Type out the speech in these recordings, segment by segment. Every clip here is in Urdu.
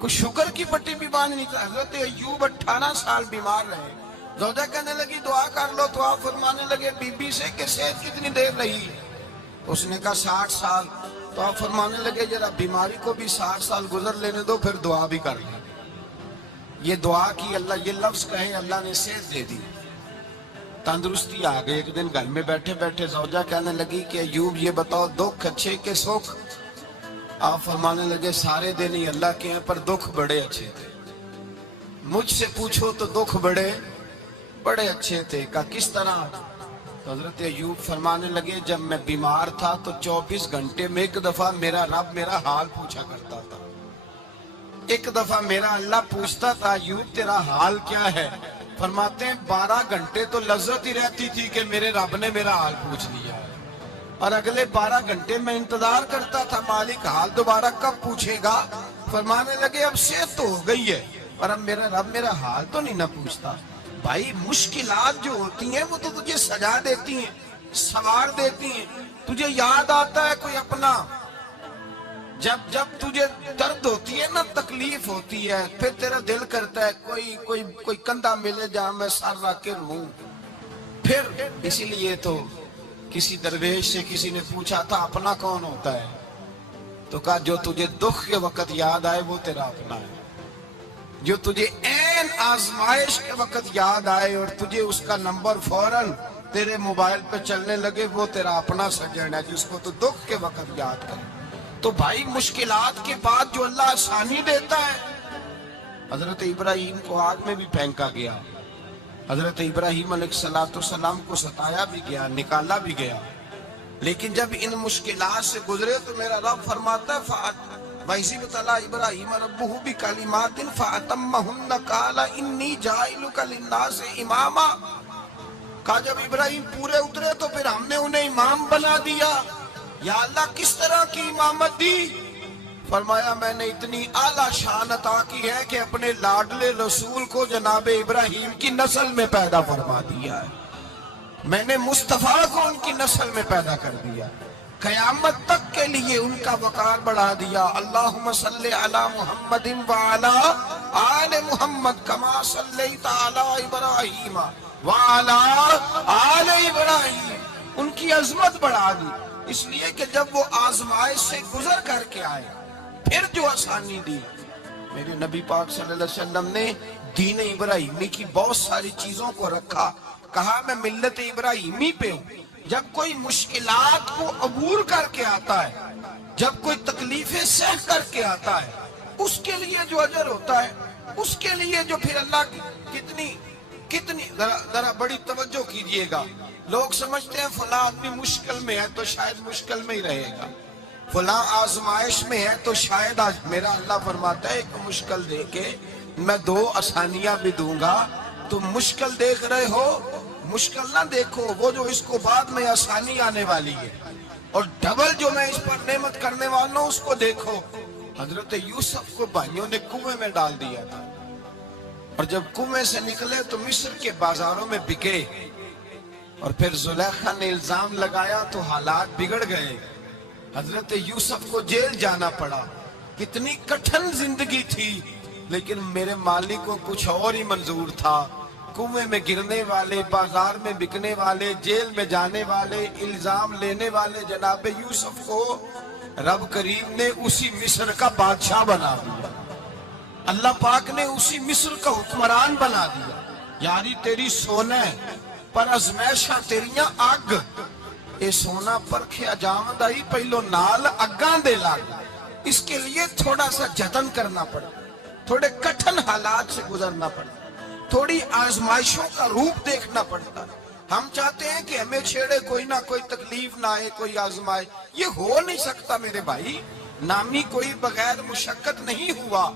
کوئی شکر کی پٹی بھی باندھ نہیں تھا. حضرت ایوب 18 سال بیمار رہے. زوجہ کہنے لگی دعا کر لو تو آپ فرمانے لگے بی بی سے کہ صحت کتنی دیر رہی؟ اس نے کہا 60 سال. تو آپ فرمانے لگے ذرا بیماری کو بھی 60 سال گزر لینے دو پھر دعا بھی کر لیں. یہ دعا کی اللہ، یہ لفظ کہے اللہ نے صحت دے دی، تندرستی آ گئی. ایک دن گھر میں بیٹھے بیٹھے زوجہ کہنے لگی کہ ایوب یہ بتاؤ دکھ اچھے کے سکھ؟ آپ فرمانے لگے سارے دن ہی اللہ کے ہیں پر دکھ بڑے اچھے تھے. مجھ سے پوچھو تو دکھ بڑے اچھے تھے. کہا کس طرح؟ تو حضرت ایوب فرمانے لگے جب میں بیمار تھا تو 24 گھنٹے میں ایک دفعہ میرا رب میرا حال پوچھا کرتا تھا. ایک دفعہ میرا اللہ پوچھتا تھا ایوب تیرا حال کیا ہے؟ فرماتے ہیں 12 گھنٹے تو لذت ہی رہتی تھی کہ میرے رب نے میرا حال پوچھ لیا ہے، اور اگلے 12 گھنٹے میں انتظار کرتا تھا مالک حال دوبارہ کب پوچھے گا. فرمانے لگے اب صحت تو ہو گئی ہے اور اب میرا رب میرا حال تو نہیں نہ پوچھتا. بھائی مشکلات جو ہوتی ہیں وہ تو تجھے سجا دیتی ہیں، سوار دیتی ہیں. تجھے یاد آتا ہے کوئی اپنا، جب تجھے درد ہوتی ہے نا، تکلیف ہوتی ہے، پھر تیرا دل کرتا ہے کوئی کندھا ملے جہاں میں سر رکھ کے رہوں. پھر اسی لیے تو کسی درویش سے کسی نے پوچھا تھا اپنا کون ہوتا ہے؟ تو کہا جو تجھے دکھ کے وقت یاد آئے وہ تیرا اپنا ہے. جو تجھے عین آزمائش کے وقت یاد آئے اور تجھے اس کا نمبر فوراً تیرے موبائل پہ چلنے لگے وہ تیرا اپنا سجن ہے جس کو تو دکھ کے وقت یاد کرے. تو بھائی مشکلات کے بعد جو اللہ آسانی دیتا ہے. حضرت ابراہیم کو آگ میں بھی پھینکا گیا، حضرت ابراہیم علیہ السلام کو ستایا بھی گیا، نکالا بھی گیا، لیکن جب ان مشکلات سے گزرے تو میرا رب فرماتا ہے وَإِذِ ابْتَلَىٰ إِبْرَاهِيمَ رَبُّهُ بِكَلِمَاتٍ فَأَتَمَّهُنَّ قَالَ إِنِّي جَاعِلُكَ لِلنَّاسِ إِمَامًا. کہا جب ابراہیم پورے اترے تو پھر ہم نے انہیں امام بنا دیا. یا اللہ کس طرح کی امامت دی؟ فرمایا میں نے اتنی اعلیٰ شان عطا کی ہے کہ اپنے لاڈلے رسول کو جناب ابراہیم کی نسل میں پیدا فرما دیا ہے. میں نے مصطفیٰ کو ان کی نسل میں پیدا کر دیا، قیامت تک کے لیے ان کا وقار بڑھا دیا. اللہم صلی علی محمد وعلی آل محمد کما صلیت علی ابراہیم وعلی آل ابراہیم. ان کی عظمت بڑھا دی اس لیے کہ جب وہ آزمائش سے گزر کر کے آئے پھر جو آسانی دی. میرے نبی پاک صلی اللہ علیہ وسلم نے دین ابراہیمی کی بہت ساری چیزوں کو رکھا، کہا میں ملت ابراہیمی پہ ہوں. جب کوئی مشکلات کو عبور کر کے آتا ہے، جب کوئی تکلیفیں سہ کر کے آتا ہے، اس کے لیے جو اجر ہوتا ہے، اس کے لیے جو پھر اللہ کتنی ذرا بڑی توجہ کیجئے گا. لوگ سمجھتے ہیں فلاں آدمی مشکل میں ہے تو شاید مشکل میں ہی رہے گا، فلاں آزمائش میں ہے تو شاید آج. میرا اللہ فرماتا ہے ایک مشکل دے کے میں 2 آسانیاں بھی دوں گا. تم مشکل دیکھ رہے ہو، مشکل نہ دیکھو، وہ جو اس کو بعد میں آسانی آنے والی ہے اور ڈبل جو میں اس پر نعمت کرنے والا ہوں اس کو دیکھو. حضرت یوسف کو بھائیوں نے کنویں میں ڈال دیا تھا اور جب کنویں سے نکلے تو مصر کے بازاروں میں بکے اور پھر زلیخا نے الزام لگایا تو حالات بگڑ گئے. حضرت یوسف کو جیل جانا پڑا. کتنی کٹھن زندگی تھی لیکن میرے مالک کو کچھ اور ہی منظور تھا. کنویں میں گرنے والے، بازار میں بکنے والے، جیل میں جانے والے، الزام لینے والے جناب یوسف کو رب کریم نے اسی مصر کا بادشاہ بنا دیا. اللہ پاک نے اسی مصر کا حکمران بنا دیا. یاری تیری سونا ہے پر ازمیشاں تیریاں اگ. اے سونا پرکھیا جاوند آئی پہلو نال اگاں دے لگ. اس کے لیے تھوڑا سا جتن کرنا پڑا، تھوڑے کٹھن حالات سے گزرنا پڑتا، تھوڑی آزمائشوں کا روپ دیکھنا پڑتا. ہم چاہتے ہیں کہ ہمیں چھیڑے کوئی نہ کوئی تکلیف نہ آئے، کوئی آزمائش. یہ ہو نہیں سکتا میرے بھائی. نامی کوئی بغیر مشقت نہیں ہوا.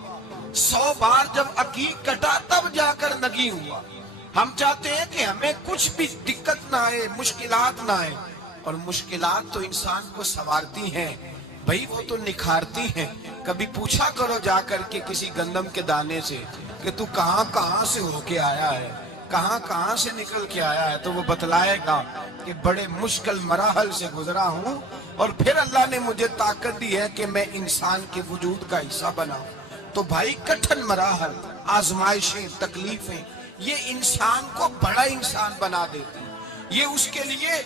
100 بار جب عقیق کٹا تب جا کر نگی ہوا. ہم چاہتے ہیں کہ ہمیں کچھ بھی دقت نہ آئے، مشکلات نہ آئے. اور مشکلات تو انسان کو سنوارتی ہیں بھائی، وہ تو نکھارتی ہیں. کبھی پوچھا کرو جا کر کے کسی گندم کے دانے سے کہ تو کہاں سے ہو کے آیا ہے، کہاں سے نکل کے آیا ہے، تو وہ بتلائے گا کہ بڑے مشکل مراحل سے گزرا ہوں اور پھر اللہ نے مجھے طاقت دی ہے کہ میں انسان کے وجود کا حصہ بناؤں. تو بھائی کٹھن مراحل، آزمائشیں، تکلیفیں یہ انسان کو بڑا انسان بنا دیتی ہیں، یہ اس کے لیے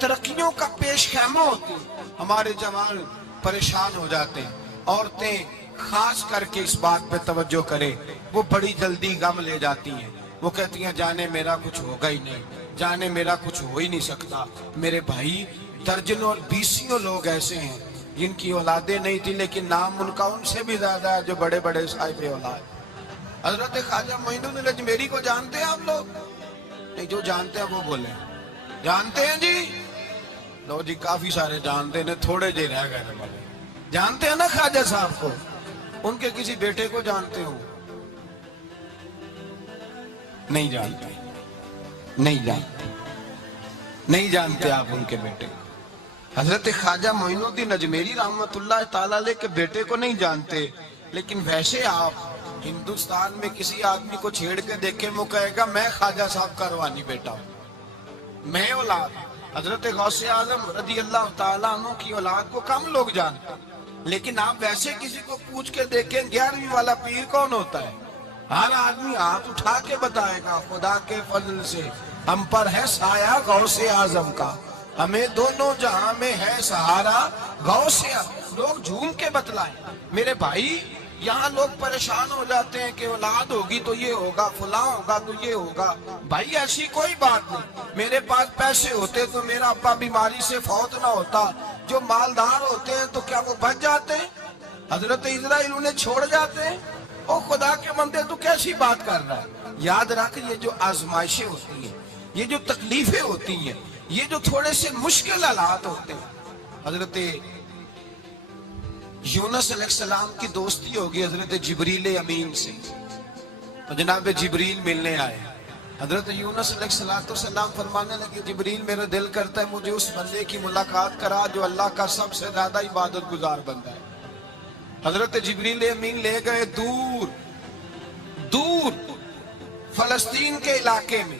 ترقیوں کا پیش خیمہ ہوتی ہیں۔ ہمارے جوان پریشان ہو جاتے ہیں، عورتیں خاص کر کے اس بات پہ توجہ کریں، وہ بڑی جلدی غم لے جاتی ہیں، وہ کہتی ہیں جانے میرا کچھ ہوگا ہی نہیں، جانے میرا کچھ ہو ہی نہیں سکتا۔ میرے بھائی درجنوں اور بیسیوں لوگ ایسے ہیں جن کی اولادیں نہیں تھی لیکن نام ان کا ان سے بھی زیادہ ہے جو بڑے بڑے صاحب اولاد۔ حضرت خواجہ معین الدین اجمیری کو جانتے ہیں آپ لوگ؟ نہیں، جو جانتے ہیں وہ بولیں جانتے ہیں جی؟ لو جی کافی سارے جانتے ہیں، تھوڑے جی رہ گئے والے جانتے ہیں نا خواجہ صاحب کو؟ ان کے کسی بیٹے کو جانتے ہو؟ نہیں جانتے، نہیں جانتے، نہیں جانتے آپ ان کے بیٹے کو۔ حضرت خواجہ معین الدین اجمیری رحمت اللہ تعالیٰ علیہ کے بیٹے کو نہیں جانتے، لیکن ویسے آپ ہندوستان میں کسی آدمی کو چھیڑ کے دیکھیں وہ کہے گا میں خواجہ صاحب کا روحانی بیٹا ہوں، میں اولاد۔ حضرت غوث اعظم رضی اللہ تعالیٰ عنہ کی اولاد کو کم لوگ جانتے ہیں، لیکن آپ ویسے کسی کو پوچھ کے دیکھیں 11ویں والا پیر کون ہوتا ہے، ہر آدمی ہاتھ اٹھا کے بتائے گا خدا کے فضل سے ہم پر ہے سایہ غوث اعظم کا، ہمیں دونوں جہاں میں ہے سہارا غوث اعظم۔ لوگ جھوم کے بتلائیں۔ میرے بھائی یہاں لوگ پریشان ہو جاتے ہیں کہ اولاد ہوگی تو یہ ہوگا، فلاں ہوگا تو یہ ہوگا۔ بھائی ایسی کوئی بات نہیں، میرے پاس پیسے ہوتے تو میرا ابا بیماری سے فوت نہ ہوتا۔ جو مالدار ہوتے ہیں تو کیا وہ بچ جاتے ہیں؟ حضرت اسرائیل انہیں چھوڑ جاتے ہیں؟ او خدا کے بندے تو کیسی بات کر رہا ہے؟ یاد رکھ، یہ جو آزمائشیں ہوتی ہیں، یہ جو تکلیفیں ہوتی ہیں، یہ جو تھوڑے سے مشکل حالات ہوتے ہیں۔ حضرت یونس علیہ السلام کی دوستی ہوگی حضرت جبریل امین سے، تو جناب جبریل ملنے آئے۔ حضرت یونس علیہ السلام فرمانے لگے جبریل میرا دل کرتا ہے مجھے اس بندے کی ملاقات کرا جو اللہ کا سب سے زیادہ عبادت گزار بندہ ہے۔ حضرت جبریل امین لے گئے دور دور فلسطین کے علاقے میں،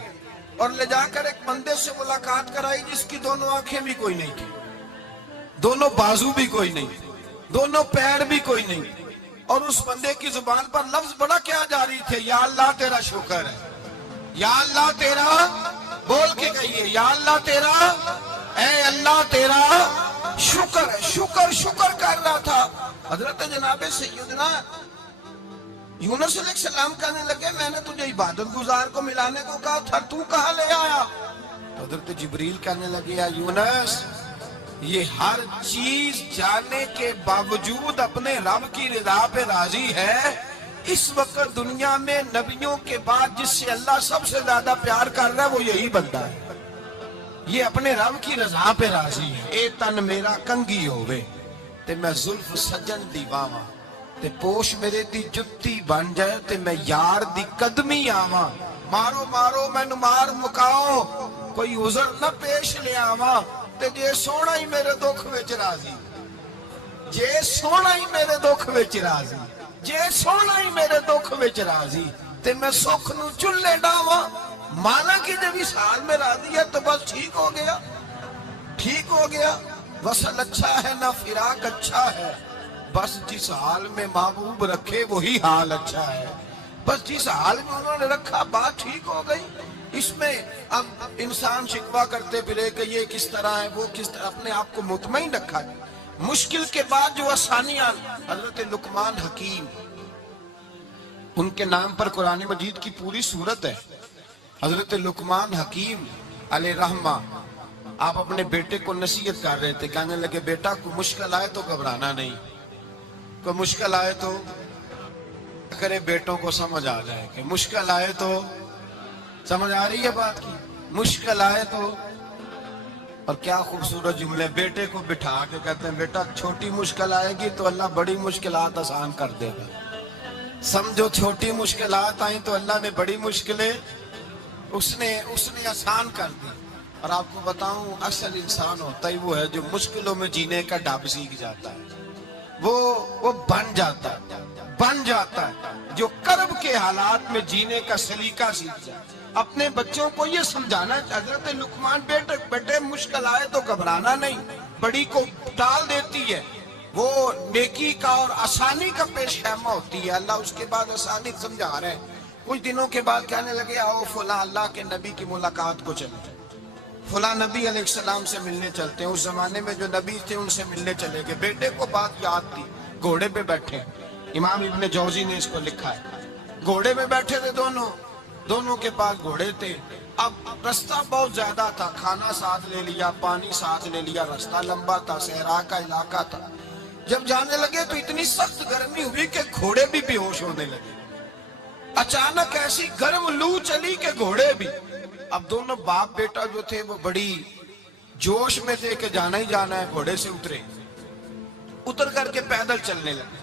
اور لے جا کر ایک بندے سے ملاقات کرائی جس کی دونوں آنکھیں بھی کوئی نہیں تھی، دونوں بازو بھی کوئی نہیں، دونوں پیر بھی کوئی نہیں، اور اس بندے کی زبان پر لفظ بڑا کیا جاری تھے، یا اللہ تیرا شکر ہے، یا اللہ تیرا، بول کے کہیے یا اللہ تیرا، اے اللہ تیرا شکر ہے۔ شکر شکر کر رہا تھا۔ حضرت جناب سیدنا یونس علیہ السلام کہنے لگے میں نے تجھے عبادت گزار کو ملانے کو کہا تھا، تو کہاں لے آیا؟ حضرت جبریل کہنے لگے یا یونس، یہ ہر چیز جانے کے باوجود اپنے رب کی رضا پہ راضی ہے۔ اس وقت دنیا میں نبیوں کے بعد جس سے اللہ سب سے زیادہ پیار کر رہا ہے وہ یہی بندہ ہے، یہ اپنے رب کی رضا پہ راضی ہے۔ اے تن میرا کنگی ہوئے تے میں زلف سجن دی واواں، تے پوش میرے دی جتی بن جائے تے میں یار دی قدمی آواں، مارو مارو مینو مار مکاؤ کوئی عذر نہ پیش لے آواں، تے جے سونا ہی میرے دکھ وچ راضی، جے سونا ہی میرے دکھ وچ راضی، جے سونا ہی میرے دکھ وچ راضی، تے میں سکھ نو چلے ڈاواں، مانا کہ جب اس حال میں راضی ہے تو بس ٹھیک ہو گیا، ٹھیک ہو گیا۔ وصل اچھا ہے نہ فراق اچھا ہے، بس جس حال میں محبوب رکھے وہی حال اچھا ہے، بس جس حال میں انہوں نے رکھا بات ٹھیک ہو گئی۔ اس میں اب انسان شکوہ کرتے پھرے کہ یہ کس طرح ہے وہ کس طرح، اپنے آپ کو مطمئن رکھا ہے۔ مشکل کے بعد جو آسانیاں، حضرت لقمان حکیم، ان کے نام پر قرآن مجید کی پوری سورت ہے۔ حضرت لقمان حکیم علیہ رحمہ آپ اپنے بیٹے کو نصیحت کر رہے تھے، کہنے لگے بیٹا کوئی مشکل آئے تو گھبرانا نہیں، کوئی مشکل آئے تو کرے بیٹوں کو سمجھ آ جائے کہ مشکل آئے تو، سمجھ آ رہی ہے بات کی، مشکل آئے تو۔ اور کیا خوبصورت جملے، بیٹے کو بٹھا کے کہتے ہیں بیٹا چھوٹی مشکل آئے گی تو اللہ بڑی مشکلات آسان کر دے گا، سمجھو چھوٹی مشکلات آئیں تو اللہ نے بڑی مشکلیں اس نے آسان کر دی۔ اور آپ کو بتاؤں اصل انسان ہوتا ہی وہ ہے جو مشکلوں میں جینے کا ڈھب سیکھ جاتا ہے، وہ بن جاتا ہے، جو کرب کے حالات میں جینے کا سلیقہ سیکھ جاتا ہے۔ اپنے بچوں کو یہ سمجھانا، حضرت لقمان بیٹے مشکل آئے تو گھبرانا نہیں، بڑی کو ٹال دیتی ہے، وہ نیکی کا اور آسانی کا پیش خیمہ ہوتی ہے. اللہ اس کے بعد آسانی سمجھا رہے ہیں. کچھ دنوں کے بعد کہنے لگے آؤ فلاں اللہ کے نبی کی ملاقات کو چلتے، فلاں نبی علیہ السلام سے ملنے چلتے ہیں. اس زمانے میں جو نبی تھے ان سے ملنے چلے گئے. بیٹے کو بات یاد تھی، گھوڑے پہ بیٹھے. امام ابن جوزی نے اس کو لکھا ہے. گھوڑے پہ بیٹھے تھے دونوں کے پاس گھوڑے تھے. اب رستہ بہت زیادہ تھا، کھانا ساتھ لے لیا، پانی ساتھ لے لیا، رستہ لمبا تھا، صحرا کا علاقہ تھا. جب جانے لگے تو اتنی سخت گرمی ہوئی کہ گھوڑے بھی بے ہوش ہونے لگے. اچانک ایسی گرم لو چلی کہ گھوڑے بھی. اب دونوں باپ بیٹا جو تھے وہ بڑی جوش میں تھے کہ جانا ہی جانا ہے. گھوڑے سے اتر کر کے پیدل چلنے لگے.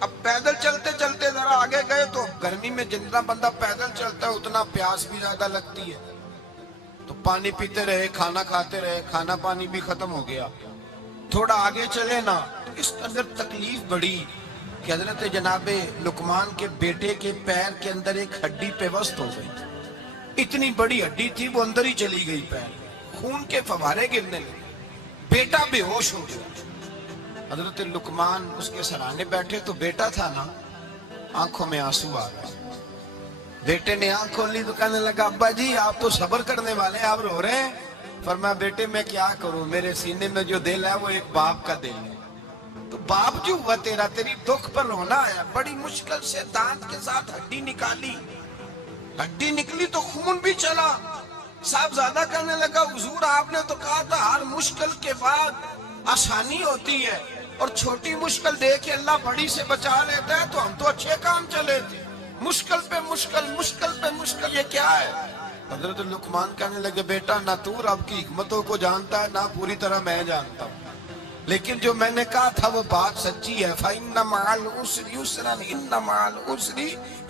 اب پیدل چلتے چلتے ذرا آگے گئے تو گرمی میں جتنا بندہ پیدل چلتا ہے اتنا پیاس بھی زیادہ لگتی ہے. تو پانی پیتے رہے، کھانا کھاتے رہے، کھانا پانی بھی ختم ہو گیا. تھوڑا آگے چلے نا تو اس کے اندر تکلیف بڑی کہ حضرت جناب لقمان کے بیٹے کے پیر کے اندر ایک ہڈی پیوست ہو گئی. اتنی بڑی ہڈی تھی وہ اندر ہی چلی گئی. پیر خون کے فوارے گرنے لگے. بیٹا بے ہوش ہو گیا. حضرت لقمان اس کے سرانے بیٹھے تو بیٹا تھا نا، آنکھوں میں آنسو آ گئے. بیٹے نے آنکھ کھولی تو کہنے لگا ابا جی آپ تو صبر کرنے والے ہیں، آپ رو رہے ہیں. فرمایا بیٹے میں کیا کروں، میرے سینے میں جو دل ہے وہ ایک باپ کا دل ہے. تو باپ جو ہوا تیرا، تیری دکھ پر رونا آیا. بڑی مشکل سے دانت کے ساتھ ہڈی نکالی. ہڈی نکلی تو خون بھی چلا. صاحبزادہ کہنے لگا حضور آپ نے تو کہا تھا ہر مشکل کے بعد آسانی ہوتی ہے، اور چھوٹی مشکل دے کے اللہ بڑی سے بچا لیتا ہے. تو ہم تو اچھے کام چلے تھے، مشکل پہ مشکل، مشکل پہ مشکل، یہ کیا ہے؟ حضرت لقمان کہنے لگے بیٹا نہ تو رب کی حکمتوں کو جانتا ہے نہ پوری طرح میں جانتا ہوں، لیکن جو میں نے کہا تھا وہ بات سچی ہے. فَإِنَّ مَعَ الْعُسْرِ يُسْرًا إِنَّ مَعَ الْعُسْرِ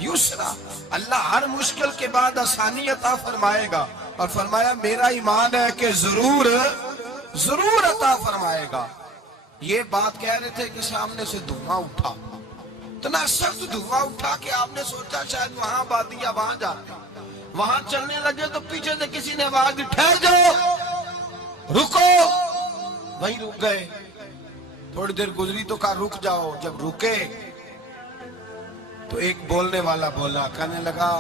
يُسْرًا. اللہ ہر مشکل کے بعد آسانی عطا فرمائے گا. اور فرمایا میرا ایمان ہے کہ ضرور عطا فرمائے گا. یہ بات کہہ رہے تھے کہ سامنے سے دھواں اٹھا. اتنا سخت دھواں اٹھا کہ آپ نے سوچا شاید وہاں بادیا وہاں جاتے. وہاں چلنے لگے تو پیچھے سے کسی نے آواز دی ٹھہر جاؤ، رکو. وہیں رک گئے. تھوڑی دیر گزری تو کہا رک جاؤ. جب رکے تو ایک بولنے والا بولا، کہنے لگا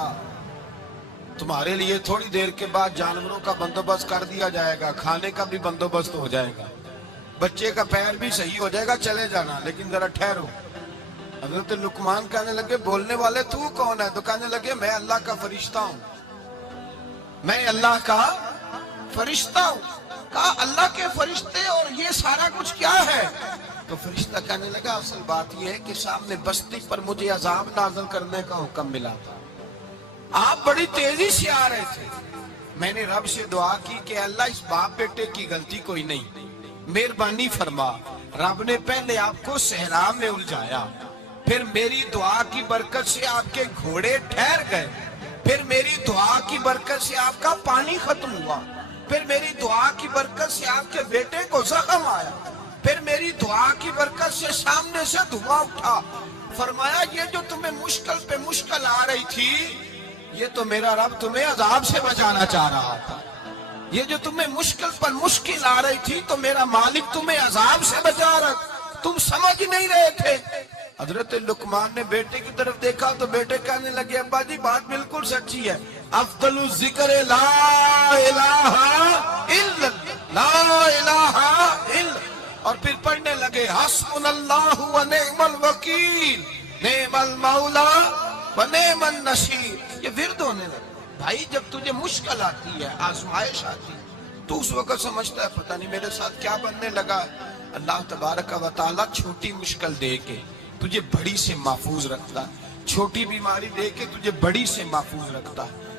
تمہارے لیے تھوڑی دیر کے بعد جانوروں کا بندوبست کر دیا جائے گا، کھانے کا بھی بندوبست ہو جائے گا، بچے کا پیر بھی صحیح ہو جائے گا، چلے جانا، لیکن ذرا ٹھہرو. حضرت لقمان کہنے لگے بولنے والے تو کون ہے؟ تو کہنے لگے میں اللہ کا فرشتہ ہوں، میں اللہ کا فرشتہ ہوں. کہا اللہ کے فرشتے اور یہ سارا کچھ کیا ہے؟ تو فرشتہ کہنے لگا اصل بات یہ ہے کہ سامنے بستی پر مجھے عذاب نازل کرنے کا حکم ملا تھا. آپ بڑی تیزی سے آ رہے تھے. میں نے رب سے دعا کی کہ اللہ اس باپ بیٹے کی غلطی کوئی نہیں، مہربانی فرما. رب نے پہلے آپ کو صحرا میں الجھایا، پھر میری دعا کی برکت سے آپ کے گھوڑے ٹھہر گئے، پھر میری دعا کی برکت سے آپ کا پانی ختم ہوا، پھر میری دعا کی برکت سے آپ کے بیٹے کو زخم آیا، پھر میری دعا کی برکت سے سامنے سے دھواں اٹھا. فرمایا یہ جو تمہیں مشکل پہ مشکل آ رہی تھی، یہ تو میرا رب تمہیں عذاب سے بچانا چاہ رہا تھا. یہ جو تمہیں مشکل پر مشکل آ رہی تھی تو میرا مالک تمہیں عذاب سے بچا رہا، تم سمجھ نہیں رہے تھے. حضرت لقمان نے بیٹے کی طرف دیکھا تو بیٹے کہنے لگے ابا جی بات بالکل سچی ہے. افضل الذکر لا الہ الا لا الہ الا. اور پھر پڑھنے لگے حسبنا اللہ و نعم الوکیل نعم المولا و نعم النصیر. یہ ورد ہونے لگے. بھائی جب تجھے مشکل آتی ہے، آزمائش آتی ہے، تو اس وقت سمجھتا ہے پتہ نہیں میرے ساتھ کیا بننے لگا ہے. اللہ تبارک و تعالیٰ چھوٹی مشکل دے کے تجھے بڑی سے محفوظ رکھتا ہے، چھوٹی بیماری دے کے تجھے بڑی سے محفوظ رکھتا ہے.